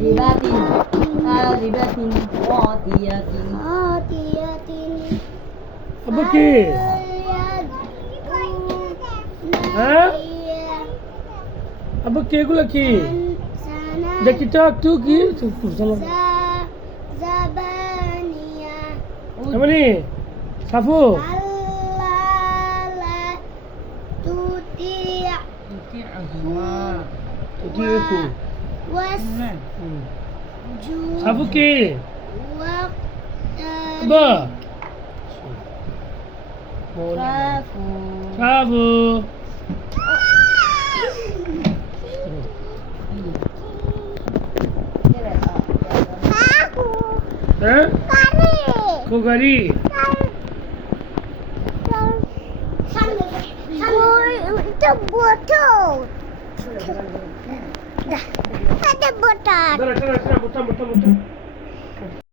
리바틴 리바틴 어디야틴 আব্বু কি হ্যাঁ আব্বু কি এগুলো কি দেখি তো একটু কি চলো এমনি সাফু তুই একটু সাফু কি বা সাফু হ্যাঁ কোগারি The bottle. The bottle. দাঁড়া দাঁড়া দাঁড়া মোটা মোটা মোটা